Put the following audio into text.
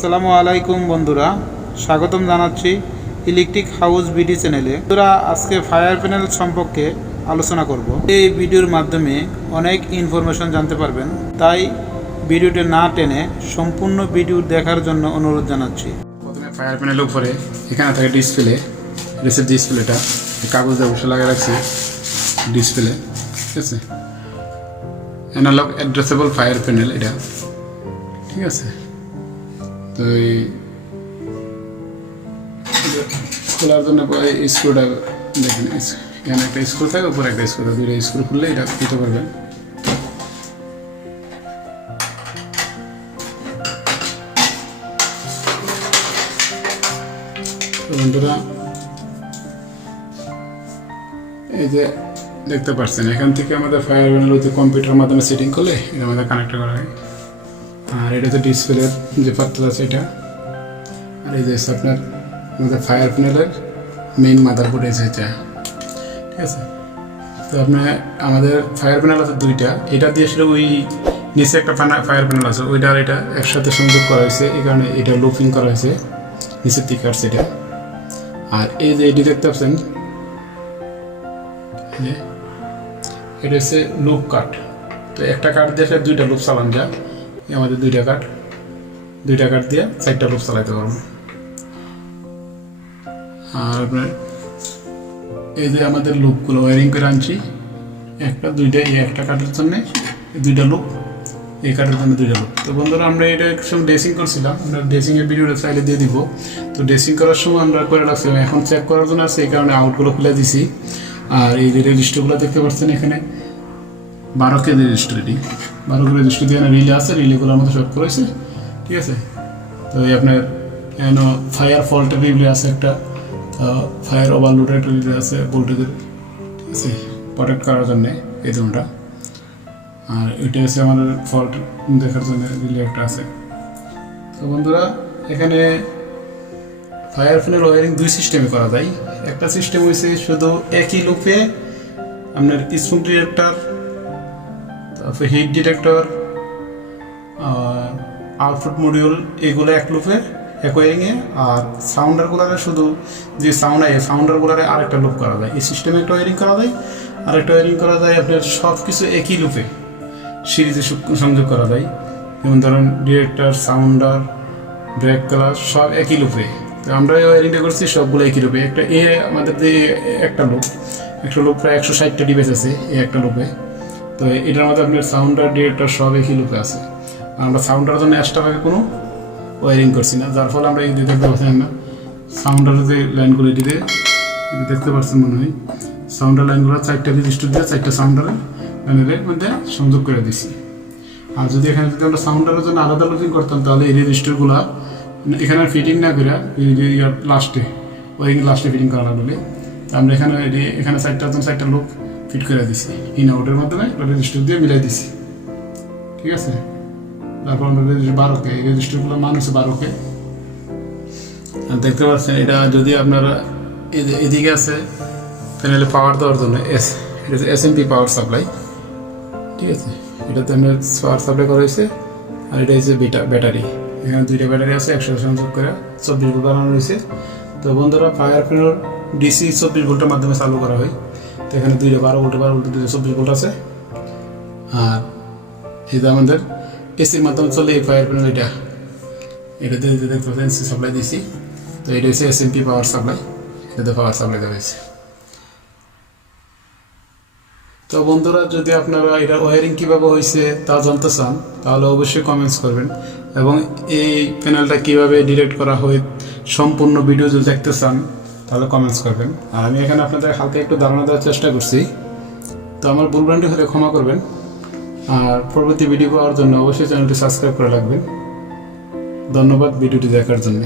আসসালামু আলাইকুম বন্ধুরা, স্বাগতম জানাচ্ছি ইলেকট্রিক হাউস বিডি চ্যানেলে। বন্ধুরা, আজকে ফায়ার প্যানেল সম্পর্কে আলোচনা করব। এই ভিডিওর মাধ্যমে অনেক ইনফরমেশন জানতে পারবেন, তাই ভিডিওটি না টেনে সম্পূর্ণ ভিডিও দেখার জন্য অনুরোধ জানাচ্ছি। প্রথমে ফায়ার প্যানেলের উপরে এখানে থাকে ডিসপ্লে, ডিসপ্লেটা কাগজ দিয়ে বসে লাগিয়ে রাখছি ডিসপ্লে, ঠিক আছে। অ্যানালগ অ্যাড্রেসেবল ফায়ার প্যানেল এটা, ঠিক আছে। তো এই খোলার জন্য স্ক্রুটা দেখেন, এখানে একটা স্ক্রু থাকে, উপরে একটা স্ক্রু থাকে, দুইটা স্ক্রু খুললে এটা খুলতে পারবেন। বন্ধুরা, এই যে দেখতে পাচ্ছেন, এখান থেকে আমাদের ফায়ার প্যানেল হচ্ছে কম্পিউটারের মাধ্যমে সেটিং করলে এটা আমাদের কানেক্ট করা হয়। আর এটা হচ্ছে ডিসপ্লের যে পাত্র আছে এটা, আর এই যে আপনার আমাদের ফায়ার প্যানেলের মেইন মাদারবোর্ড এসে এটা, ঠিক আছে। তো আপনার আমাদের ফায়ার প্যানেল আছে দুইটা, এটা দিয়ে আসলে ওই নিচে একটা ফায়ার প্যানেল আছে, ওইটা আর এটা একসাথে সংযোগ করা হয়েছে, এই কারণে এটা লুপিং করা হয়েছে নিচের দিকে আসছে এটা। আর এই যে এটি দেখতে পাচ্ছেন, এটা হচ্ছে লুপ কাট। তো একটা কাঠ দিয়ে দুইটা লুপ চালান যায়, আমাদের দুইটা কাঠ দিয়ে 4টা লুপ চালাইতে পারবো। আর আপনার এই যে আমাদের লুপগুলো ওয়ারিং করে আনছি, এই একটা কাঠের জন্য দুইটা লুপ, এই কাঠের জন্য দুইটা লুপ। তো বন্ধুরা, আমরা এটা একসময় ড্রেসিং করছিলাম, আমরা ড্রেসিংয়ের ভিডিওটা চাইলে দিয়ে দিব। তো ড্রেসিং করার সময় আমরা করে রাখছিলাম, এখন চেক করার জন্য আছে, এই কারণে আউটগুলো খুলে দিছি। আর এই যে রেজিস্টারগুলো দেখতে পাচ্ছেন, এখানে 12 কেজি রেজিস্টার, 12 কেজি রেজিস্টার দিয়ে রিলে আছে, রিলেগুলোর মধ্যে শর্ট করেছে, ঠিক আছে। তো এই আপনার ফায়ার ফল্টের রিলে আছে একটা, ফায়ার ওভারলোডের একটা রিলে আছে ভোল্টেজের, ঠিক আছে, প্রোটেক্ট করার জন্য এই দুটা। আর এটা হচ্ছে আমাদের ফল্ট দেখার জন্য রিলে একটা আছে। তো বন্ধুরা, এখানে ফায়ার প্যানেল ওয়ারিং দুই সিস্টেমে করা যায়। একটা সিস্টেম হয়েছে শুধু একই লুপে আপনার স্মোক ডিটেক্টর, তারপরে হিট ডিটেক্টর, আউটপুট মডিউল, এগুলো এক লুপে এক ওয়ারিংয়ে। আর সাউন্ডারগুলারে শুধু যে সাউন্ডারগুলারে আরেকটা লুপ করা যায়। এই সিস্টেমে একটা ওয়ারিং করা যায়, আরেকটা ওয়ারিং করা যায় আপনার সব কিছু একই লুপে সিরিজে সংযোগ করা যায়। যেমন ধরেন ডিটেক্টর, সাউন্ডার, ব্রেক কালার সব একই লুপে। তো আমরা এই ওয়ারিংটা করছি সবগুলো একই লুপে। আমাদের যে একটা লুপ প্রায় 160টা ডিভাইস আছে এই একটা লুপে। তো এটার মধ্যে আপনার সাউন্ডার, ডিটেক্টর সব একই লুপে আছে। আমরা সাউন্ডারের জন্য এক্সট্রাভাবে কোনো ওয়ারিং করছি না, যার ফলে আমরা এই দেখতে পাচ্ছেন না সাউন্ডারের যে লাইনগুলো এটিতে দেখতে পাচ্ছেন মনে হয়। সাউন্ডার লাইনগুলো 4টা রেজিস্টার দিয়ে 4টা সাউন্ডারের লাইনের মধ্যে সংযোগ করে দিছি। আর যদি এখানে যদি আমরা সাউন্ডারের জন্য আলাদা লুপিং করতাম, তাহলে এই রেজিস্টারগুলো এখানে ফিটিং না করে লাস্টে ফিটিং করা লাগবে। আমরা এখানে 4টা লুপ ফিট করে দিছি, ইন আউটের মাধ্যমে রেজিস্টার দিয়ে মিলাই দিছি, ঠিক আছে। তারপর আমরা 12K, এই রেজিস্টারগুলোর মান হচ্ছে 12K। আর দেখতে পাচ্ছেন, এটা যদি আপনারা এদিকে আছে প্যানেলে পাওয়ার দেওয়ার জন্য এটা SMP পাওয়ার সাপ্লাই, ঠিক আছে। এটাতে আপনার পাওয়ার সাপ্লাই করা হয়েছে। আর এটা হচ্ছে ব্যাটারি, এখানে 2টা ব্যাটারি আছে, একসাথে সংযোগ করে 24 ভোল্ট বানানো হয়েছে। তো বন্ধুরা, ফায়ার প্যানেল DC 24 ভোল্টের মাধ্যমে চালু করা হয়। তো এখানে 2টা 12 ভোল্ট 24 ভোল্ট আছে। আর এটা আমাদের এসির মাধ্যমে চলে এই ফায়ার প্যানেল। এটাতে দেখতে পাচ্ছেন এসি সাপ্লাই দিয়েছি। তো এটা হচ্ছে SMP পাওয়ার সাপ্লাই, এটাতে পাওয়ার সাপ্লাই দেওয়া হয়েছে। তো বন্ধুরা, যদি আপনারা এটা ওয়ারিং কীভাবে হয়েছে তা জানতে চান, তাহলে অবশ্যই কমেন্টস করবেন। এবং এই প্যানেলটা কীভাবে ডিরেক্ট করা হয় সম্পূর্ণ ভিডিও যদি দেখতে চান, তাহলে কমেন্টস করবেন। আর আমি এখানে আপনাদের হালকা একটু ধারণা দেওয়ার চেষ্টা করছি। তো আমার ভুলভ্রান্তি হলে ক্ষমা করবেন। আর পরবর্তী ভিডিও পাওয়ার জন্য অবশ্যই চ্যানেলটি সাবস্ক্রাইব করে রাখবেন। ধন্যবাদ ভিডিওটি দেখার জন্য।